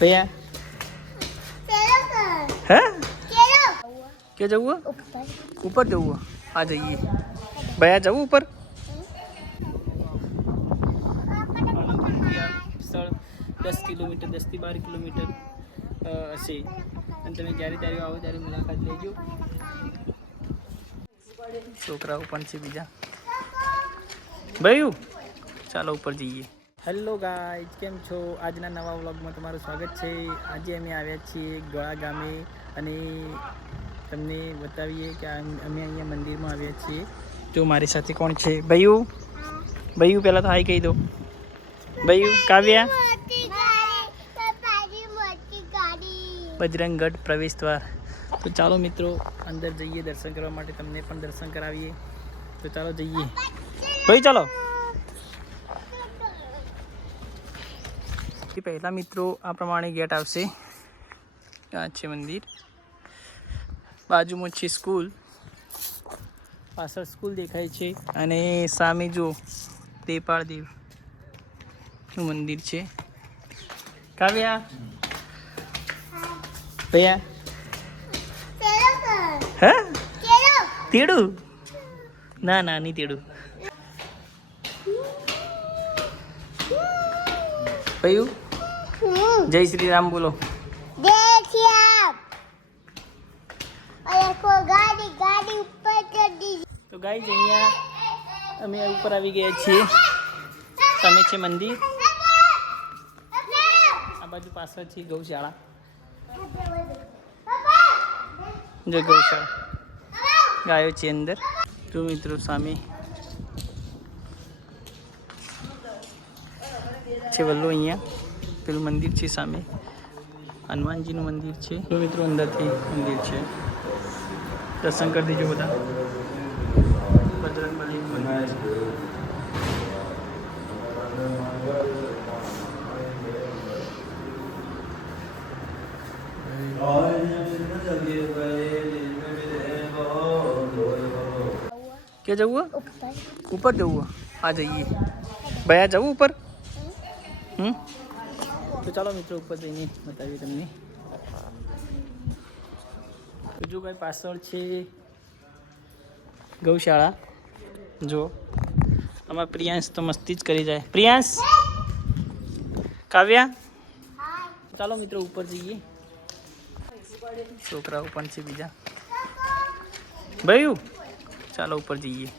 भैया है क्या जाऊँ ऊपर जाऊँ आ जाइए भैया जाऊँ ऊपर स्थળ 10 કિલોમીટર 10 થી 12 કિલોમીટર હશે અને તમે જ્યારે ત્યારે આવો ત્યારે મુલાકાત લેજો છોકરાઓ પણ છે બીજા ભાઈ ચાલો ઉપર જઈએ હેલો ગાઈઝ કેમ છો આજના નવા વ્લોગમાં તમારું સ્વાગત છે આજે અમે આવ્યા છીએ ગળા ગામે અને તમને બતાવીએ કે અમે અહીંયા મંદિરમાં આવ્યા છીએ જો મારી સાથે કોણ છે ભાઈ પહેલાં તો હાઈ કહી દો ભાઈ કાવ્યા બજરંગગઢ પ્રવેશ દ્વાર તો ચાલો મિત્રો અંદર જઈએ દર્શન કરવા માટે તમને પણ દર્શન કરાવીએ તો ચાલો જઈએ ભાઈ ચાલો પહેલાં મિત્રો આ પ્રમાણે ગેટ આવશે આ છે મંદિર બાજુમાં છે સ્કૂલ પાછળ સ્કૂલ દેખાય છે અને સામે જો દેપાળ દેવનું મંદિર છે કાવ્યા ભૈયા હે તેડું ના નહીં તેડું ભૈયું જય શ્રી રામ બોલો તો ગાઈઝ અહીંયા અમે ઉપર આવી ગયા છીએ સામે છે મંદિર આ બાજુ પાછળ છે ગૌશાળા જો ગૌશાળા ગાયો છે અંદર જો મિત્રો સામે છે વલ્લો અહીંયા પેલું મંદિર છે સામે હનુમાનજીનું મંદિર છે જો મિત્રો અંદરથી મંદિર છે દર્શન કરી દેજો બધા બજરંગબલી મંદિર છે क्या जाऊँ ऊपर जाऊँ आ जाइए भैया जाऊँ ऊपर तो ચાલો મિત્રો ઉપર જઈને બતાવીએ તમને જો ભાઈ પાછળ છે ગૌશાળા જો અમારા પ્રિયાંશ તો મસ્તી જ કરી જાય પ્રિયાંશ કાવ્યા ચાલો મિત્રો ઉપર જઈએ છોકરાઓ પણ છે બીજા ભાઈ ચાલો ઉપર જઈએ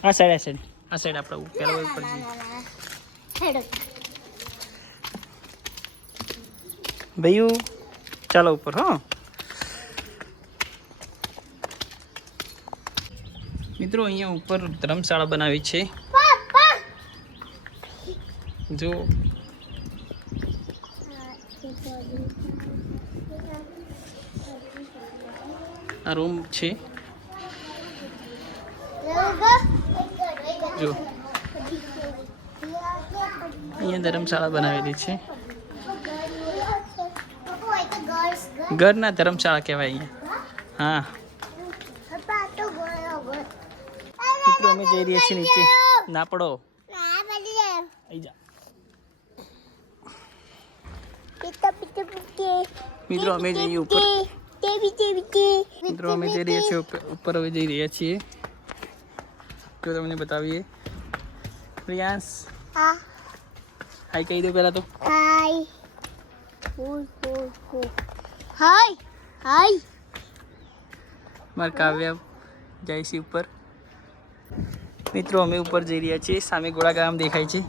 આ સાઈડ આપણે પેલા ઉપર જઈએ ભાઈ ચાલો ઉપર હો મિત્રો અહીંયા ઉપર ધર્મશાળા બનાવી છે જો આ રૂમ છે જો અહીંયા ધર્મશાળા બનાવેલી છે ઘરના ધર્મશાળા કહેવાય અહીંયા હા મિત્રો અમે જઈ રહ્યા છીએ નીચે ના પડો આવી જા મિત્રો અમે જઈએ ઉપર મિત્રો અમે જઈ રહ્યા છીએ ઉપર હવે જઈ રહ્યા છીએ જો તમને બતાવીએ પ્રિયાંશ હાય કહી દો પહેલા તો હાય મારા કાવ્યા જાય છે ઉપર મિત્રો અમે ઉપર જઈ રહ્યા છીએ સામે ગોળા ગામ દેખાય છે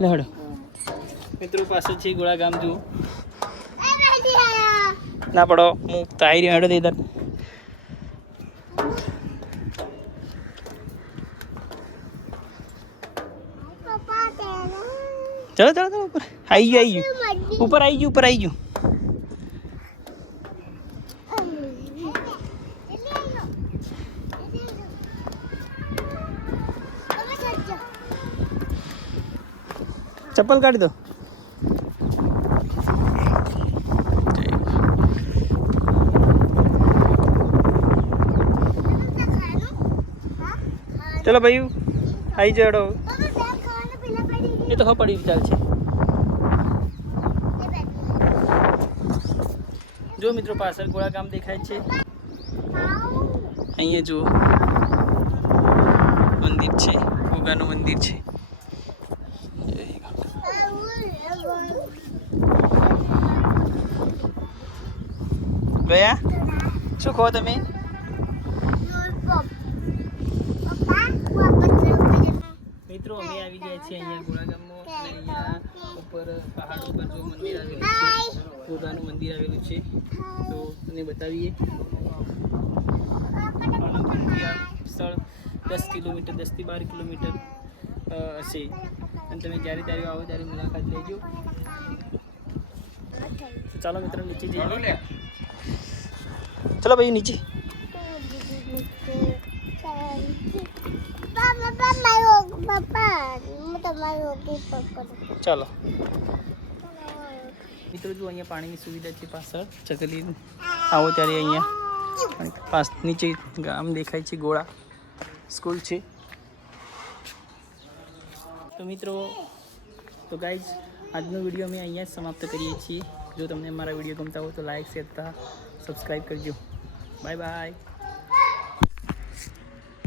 લહડો મિત્રો પાસે છે ગોળા ગામ જુઓ ના પડો હું તાઈ રહ્યો હેડો દે चलो चलो चलो ऊपर आई ऊपर आई गयो चप्पल काट दो ચલો ભાઈ આવી જડો. એ તો હા પડી ચાલ છે. જો મિત્રો પાછળ ગોળા ગામ દેખાય છે. અહીંયા જુઓ મંદિર છે, ગોગાનું મંદિર છે. ગયા શું કહો તમે? મિત્રો અમે આવી ગયા છીએ અહીંયા ગોળા ગામમાં. અહીંયા ઉપર પહાડ ઉપર જો મંદિર આવેલું છે, ગોગાનું મંદિર આવેલું છે, તો તમને બતાવીએ. સ્થળ 10 કિલોમીટર 10 થી 12 કિલોમીટર હશે, અને તમે જ્યારે ત્યારે આવો ત્યારે મુલાકાત લેજો. તો ચાલો મિત્રો નીચે જઈએ. ચલો ભાઈ નીચે. ચાલો મિત્રો જો અહીંયા પાણીની સુવિધા છે પાછળ. ચકલી આવો ત્યારે અહીંયા નીચે ગામ દેખાય છે, ગોળા સ્કૂલ છે. તો મિત્રો તો ગાઈઝ આજનો વિડીયો અમે અહીંયા જ સમાપ્ત કરીએ છીએ. જો તમને અમારા વિડીયો ગમતા હોય તો લાઈક શેર તથા સબસ્ક્રાઈબ કરજો. Bye bye.